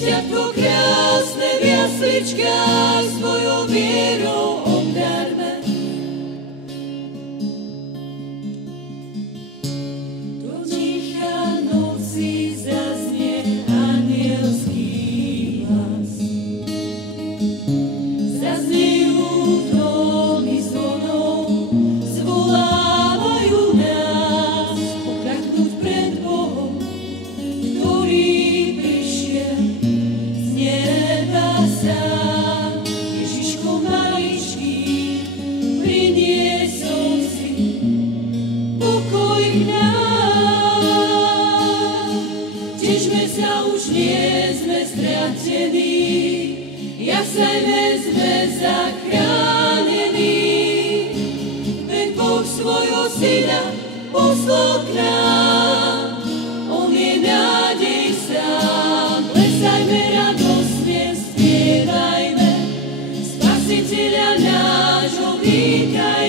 Dieťatko krásne v jasličkách svojou vierou obdarme. Do ticha noci zaznie anielský hlas. Zaznejú tóny zvonov, zvolávajú nás poklaknúť pred Bohom, ktorý prišiel z neba sám. Ježiško maličký, priniesol si pokoj k nám. Tešme sa, už nie sme stratení, jasajme, sme zachránení. Veď Boh svojho syna poslal k nám, on je nádej sám. Plesajme radosne, spievajme, Spasiteľa nášho vítaj.